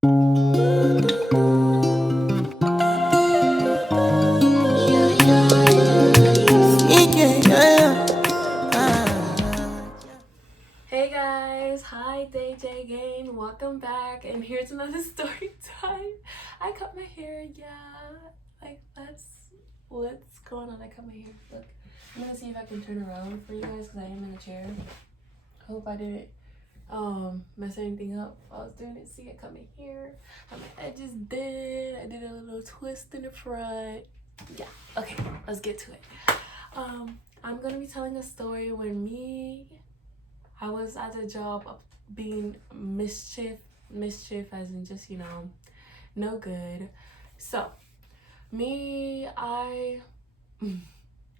Hey guys, hi DayJmiamor, welcome back, and here's another story time. I cut my hair, that's what's going on. I cut my hair. Look, I'm gonna see if I can turn around for you guys because I am in a chair. Hope I didn't mess anything up while I was doing it. See, I cut my hair, got my edges did. I did a little twist in the front. Yeah, okay, let's get to it. I'm gonna be telling a story when I was at a job of being mischief as in just, no good. So,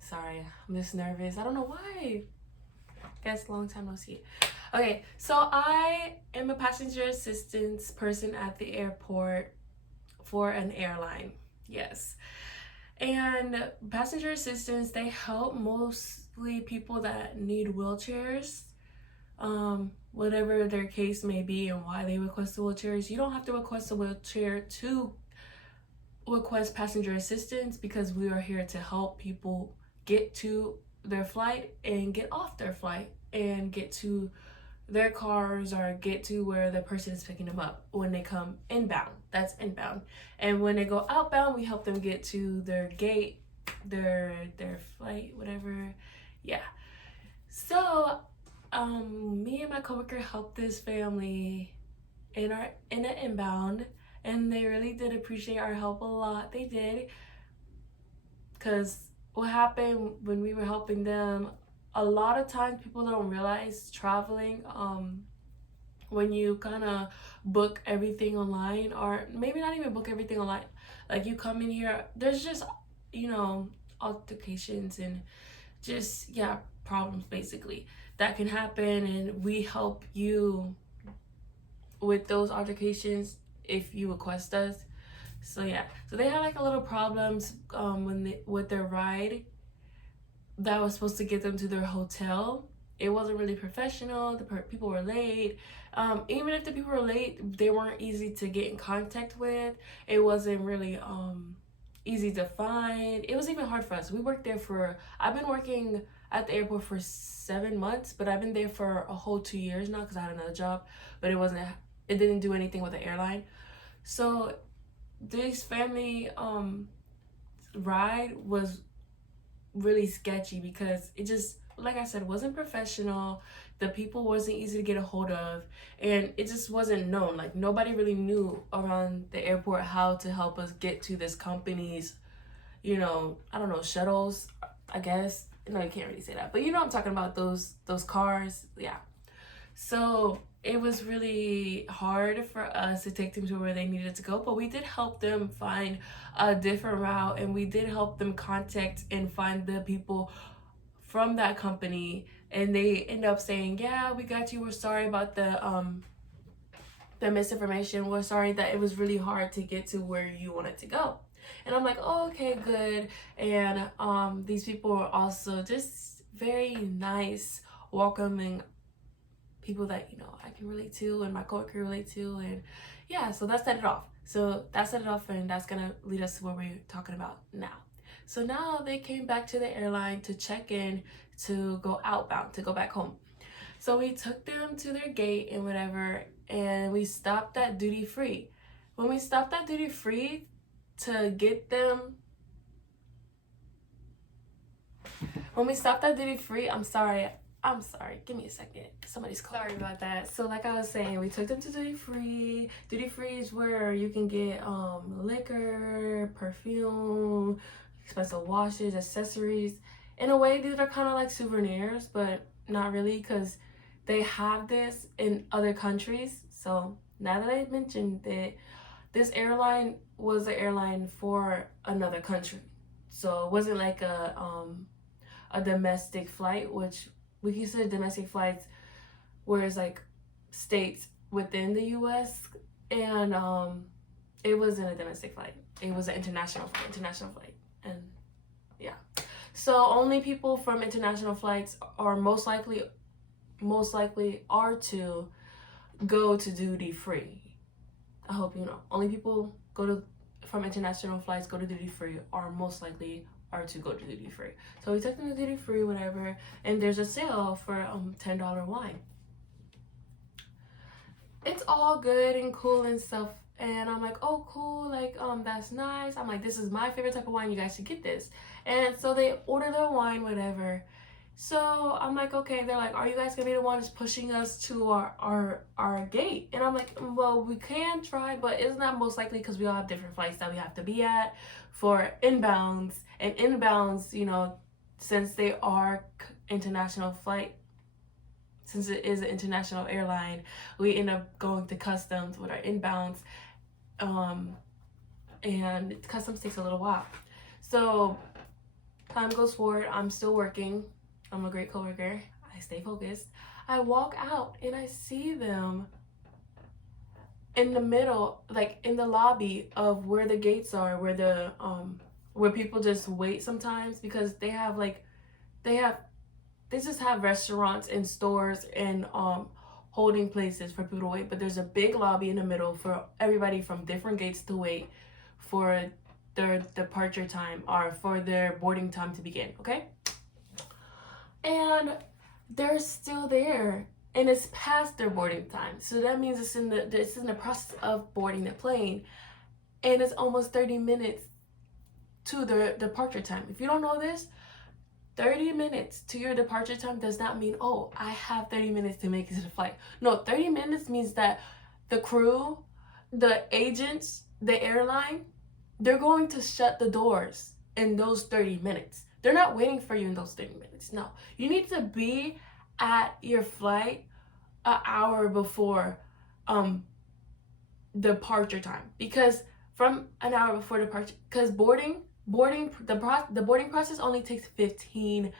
sorry, I'm just nervous. I don't know why. Guess long time no see. Okay, so I am a passenger assistance person at the airport for an airline. Yes. And passenger assistants, they help mostly people that need wheelchairs, whatever their case may be and why they request the wheelchairs. You don't have to request a wheelchair to request passenger assistance because we are here to help people get to their flight and get off their flight and get to their cars or get to where the person is picking them up when they come inbound. That's inbound. And when they go outbound, we help them get to their gate, their flight, whatever. Yeah. So me and my coworker helped this family in an inbound, and they really did appreciate our help a lot. They did, because what happened when we were helping them, a lot of times people don't realize traveling, when you kind of book everything online, or maybe not even book everything online, like you come in here, there's just altercations and just problems basically that can happen, and we help you with those altercations if you request us. So they had like a little problems with their ride that was supposed to get them to their hotel. It wasn't really professional. People were late. Even if the people were late, they weren't easy to get in contact with. It wasn't really easy to find. It was even hard for us. I've been working at the airport for 7 months, but I've been there for a whole 2 years now because I had another job, but it didn't do anything with the airline. So this family ride was really sketchy because it just, like I said, wasn't professional. The people wasn't easy to get a hold of, and it just wasn't known. Like, nobody really knew around the airport how to help us get to this company's, I don't know, shuttles, I guess. No, you can't really say that, but I'm talking about those cars. Yeah. So it was really hard for us to take them to where they needed to go, but we did help them find a different route, and we did help them contact and find the people from that company, and they end up saying, yeah, we got you, we're sorry about the misinformation, we're sorry that it was really hard to get to where you wanted to go. And I'm like, oh, okay, good. And these people were also just very nice, welcoming people that I can relate to and my coworker relate to. And so that set it off. And that's gonna lead us to what we're talking about now. So now they came back to the airline to check in, to go outbound, to go back home. So we took them to their gate and whatever, and we stopped at duty free. When we stopped at duty free to get them, I'm sorry, give me a second. Somebody's calling. Sorry about that. So like I was saying, we took them to duty free. Duty free is where you can get liquor, perfume, expensive watches, accessories. In a way, these are kind of like souvenirs, but not really, because they have this in other countries. So now that I mentioned that, this airline was an airline for another country. So it wasn't like a domestic flight, which we consider domestic flights, whereas like states within the U.S. And it wasn't a domestic flight. It was an international flight. And so only people from international flights are most likely are to go to duty free. I hope you know. Only people from international flights go to duty free, or most likely are to go to duty free. So we took them to duty free, whatever, and there's a sale for $10 wine. It's all good and cool and stuff, and I'm like, oh cool, like that's nice. I'm like, this is my favorite type of wine, you guys should get this. And so they order their wine, whatever. So I'm like, okay. They're like, are you guys gonna be the ones pushing us to our gate? And I'm like, well, we can try, but isn't that most likely because we all have different flights that we have to be at for inbounds. And inbounds, you know, since they are international flight, since it is an international airline, we end up going to customs with our inbounds, and customs takes a little while. So time goes forward. I'm still working. I'm a great coworker. I stay focused. I walk out and I see them in the middle, like in the lobby of where the gates are, where the where people just wait sometimes, because they just have restaurants and stores and holding places for people to wait. But there's a big lobby in the middle for everybody from different gates to wait for their departure time or for their boarding time to begin. Okay. And they're still there, and it's past their boarding time. So that means it's in the process of boarding the plane, and it's almost 30 minutes to their departure time. If you don't know this, 30 minutes to your departure time does not mean, oh, I have 30 minutes to make it to the flight. No, 30 minutes means that the crew, the agents, the airline, they're going to shut the doors in those 30 minutes. They're not waiting for you in those 30 minutes. No, you need to be at your flight an hour before departure time, because from an hour before departure, because the boarding process only takes 15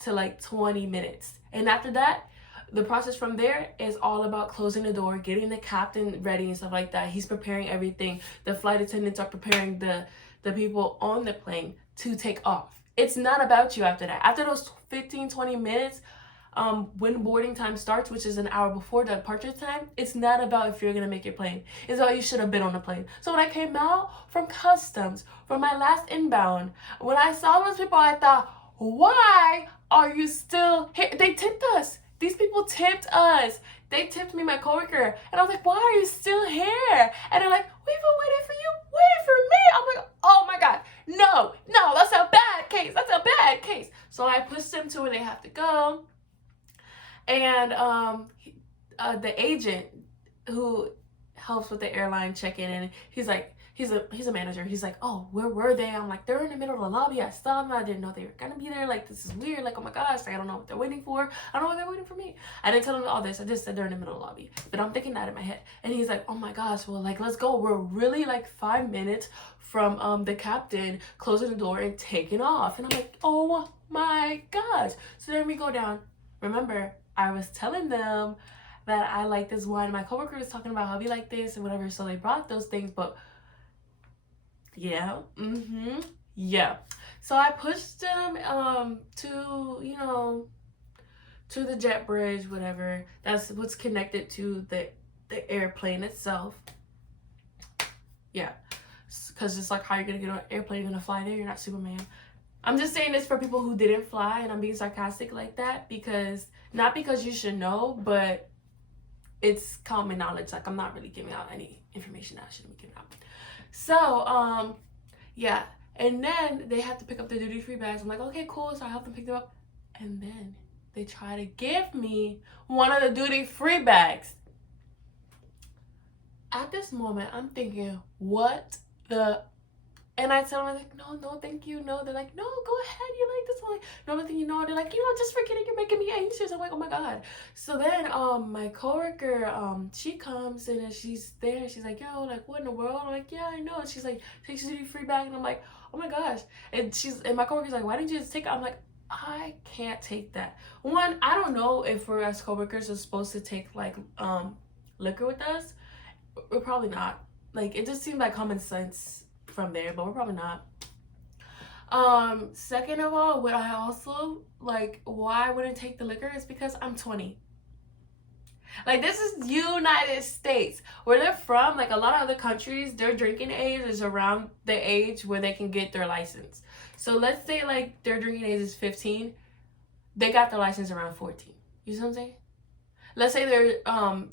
to like 20 minutes, and after that, the process from there is all about closing the door, getting the captain ready and stuff like that. He's preparing everything. The flight attendants are preparing the people on the plane to take off. It's not about you after that. After those 15-20 minutes, when boarding time starts, which is an hour before the departure time, it's not about if you're gonna make your plane. It's about you should have been on the plane. So when I came out from customs, from my last inbound, when I saw those people, I thought, why are you still here? They tipped us. These people tipped us. They tipped me, my coworker. And I was like, why are you still here? And they're like, we've been waiting for you. Wait for me. I'm like, oh my God. No, that's a bad case. That's a bad case. So I pushed them to where they have to go. And the agent who helps with the airline check-in, and he's like, he's a manager. He's like, oh, where were they? I'm like, they're in the middle of the lobby. I saw them. I didn't know they were gonna be there. Like, this is weird. Like, oh my gosh, like, I don't know what they're waiting for. I don't know what they're waiting for me. I didn't tell them all this. I just said they're in the middle of the lobby. But I'm thinking that in my head. And he's like, oh my gosh, well, like, let's go. We're really like 5 minutes from the captain closing the door and taking off. And I'm like, oh my gosh. So then we go down. Remember, I was telling them that I like this wine. My coworker was talking about how we like this and whatever. So they brought those things, but yeah, yeah. So I pushed them to the jet bridge, whatever. That's what's connected to the airplane itself. Yeah, because it's like, how you're gonna get on an airplane, you're gonna fly there. You're not Superman. I'm just saying this for people who didn't fly, and I'm being sarcastic like that because, not because you should know, but it's common knowledge. Like, I'm not really giving out any information that I shouldn't be giving out. So, yeah. And then they have to pick up the duty-free bags. I'm like, okay, cool. So I help them pick them up. And then they try to give me one of the duty-free bags. At this moment, I'm thinking, what the... And I tell them, I'm like, no, thank you. No, they're like, no, go ahead. You like this one? Like, no, nothing, you know. They're like, just forget it. You're making me anxious. I'm like, oh my God. So then, my coworker, she comes in and she's there. She's like, yo, like, what in the world? I'm like, yeah, I know. And she's like, takes the free bag, and I'm like, oh my gosh. And my coworker's like, why didn't you just take it? I'm like, I can't take that. One, I don't know if we're as coworkers are supposed to take like liquor with us. We're probably not. Like, it just seemed like common sense from there, but we're probably not. Second of all, what I also like, why I wouldn't take the liquor is because I'm 20. Like, this is United States. Where they're from, like a lot of other countries, their drinking age is around the age where they can get their license. So let's say like their drinking age is 15, they got their license around 14. You see what I'm saying? Let's say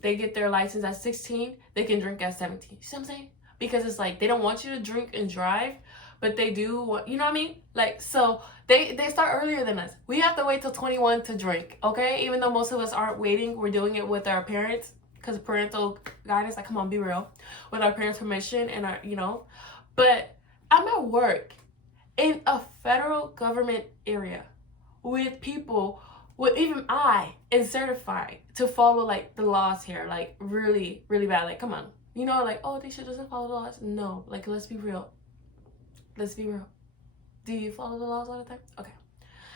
they get their license at 16, they can drink at 17. You see what I'm saying? Because it's like they don't want you to drink and drive, but they do want, you know what I mean? Like, so they start earlier than us. We have to wait till 21 to drink, okay? Even though most of us aren't waiting, we're doing it with our parents because parental guidance. Like, come on, be real, with our parents' permission and our, you know. But I'm at work in a federal government area with people, with even I is certified to follow like the laws here, like really, really bad. Like, come on, you know, like, oh, they should just follow the laws. No, like, let's be real. Let's be real. Do you follow the laws all the time? Okay.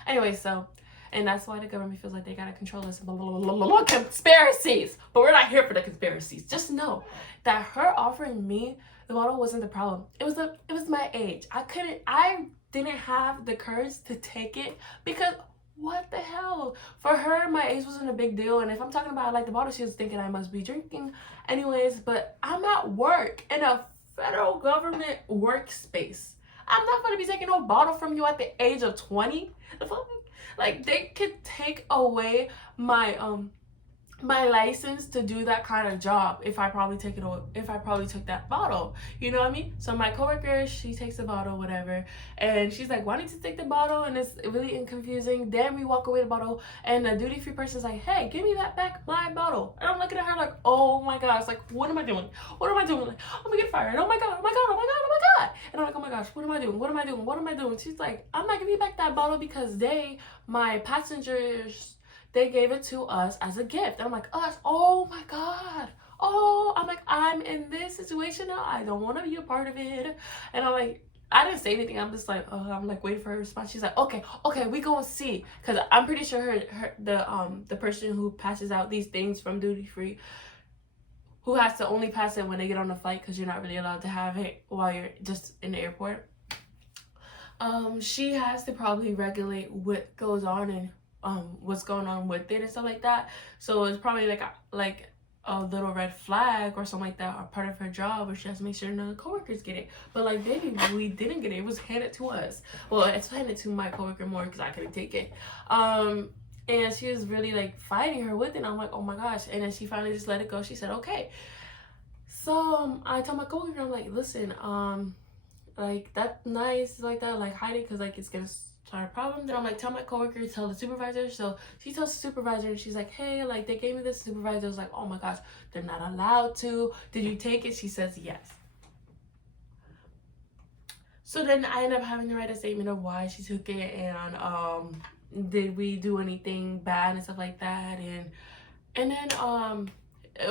Anyway, so, and that's why the government feels like they gotta control us. Blah, blah, blah, blah, blah, conspiracies. But we're not here for the conspiracies. Just know that her offering me the bottle wasn't the problem. It was my age. I didn't have the courage to take it because what the hell? For her, my age wasn't a big deal. And if I'm talking about like the bottle, she was thinking I must be drinking anyways. But I'm at work in a federal government workspace. I'm not going to be taking no bottle from you at the age of 20. Like, they could take away my my license to do that kind of job if I probably took that bottle, you know what I mean? So my coworker, she takes the bottle, whatever, and she's like, why don't you take the bottle? And it's really confusing. Then we walk away the bottle, and the duty-free person's like, hey, give me that back, my bottle. And I'm looking at her like, oh my gosh, like, what am I doing? What am I doing? Like, I'm gonna get fired. Oh my god, oh my god, oh my god, oh my god. And I'm like, oh my gosh, what am I doing? What am I doing? What am I doing? She's like, I'm not giving you back that bottle because my passengers, they gave it to us as a gift. And I'm like, us? Oh my god. Oh, I'm like, I'm in this situation now. I don't want to be a part of it. And I'm like, I didn't say anything. I'm just like, I'm like waiting for her response. She's like, okay, we gonna see. Because I'm pretty sure the person who passes out these things from duty free, who has to only pass it when they get on the flight, because you're not really allowed to have it while you're just in the airport. She has to probably regulate what goes on and what's going on with it and stuff like that. So it's probably like a little red flag or something like that, or part of her job, where she has to make sure none of the coworkers get it. But like, baby, we didn't get it. It was handed to us. Well, it's handed to my coworker more because I couldn't take it. And she was really like fighting her with it. And I'm like, oh my gosh. And then she finally just let it go. She said, okay. So I told my coworker, I'm like, listen, like, that's nice, like that, like, hide it because like it's gonna start a problem. Then I'm like, tell my coworker, tell the supervisor. So she tells the supervisor, and she's like, hey, like, they gave me this. Supervisor was like, oh my gosh, they're not allowed to. Did you take it? She says yes. So then I end up having to write a statement of why she took it, and did we do anything bad and stuff like that. And then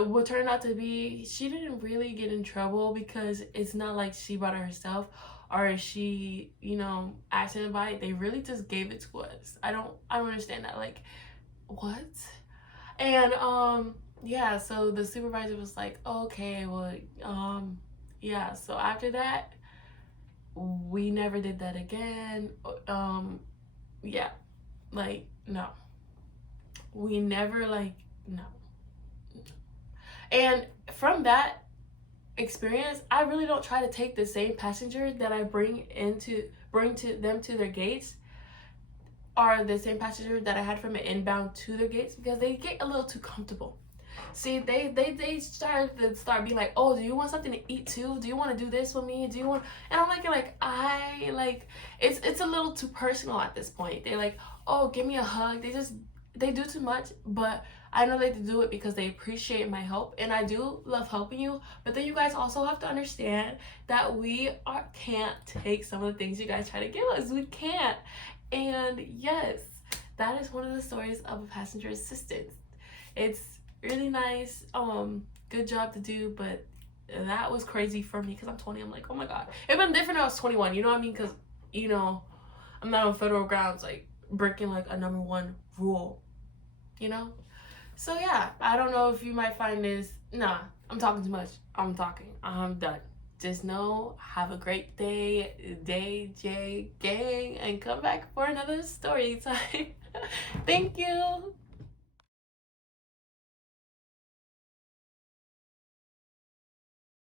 what turned out to be, she didn't really get in trouble because it's not like she bought it herself or she, you know, asked him to buy it. They really just gave it to us. I don't understand that. Like, what? And yeah, so the supervisor was like, okay, well, yeah. So after that, we never did that again. Yeah, like, no, we never, like, no. And from that experience, I really don't try to take the same passenger that I bring to them to their gates, or the same passenger that I had from an inbound to their gates, because they get a little too comfortable. See, they start being like, oh, do you want something to eat too? Do you want to do this with me? Do you want? And I'm like, it's a little too personal at this point. They're like, oh, give me a hug. They do too much, but I know they do it because they appreciate my help, and I do love helping you. But then you guys also have to understand that we can't take some of the things you guys try to give us. We can't. And yes, that is one of the stories of a passenger assistant. It's really nice, good job to do, but that was crazy for me because I'm 20. I'm like, oh my god, it would have been different if I was 21. You know what I mean? Because, you know, I'm not on federal grounds like breaking like a #1 rule, you know. So yeah, I don't know if you might find this. Nah, I'm talking too much. I'm done. Just know, have a great day, DJ gang, and come back for another story time. Thank you.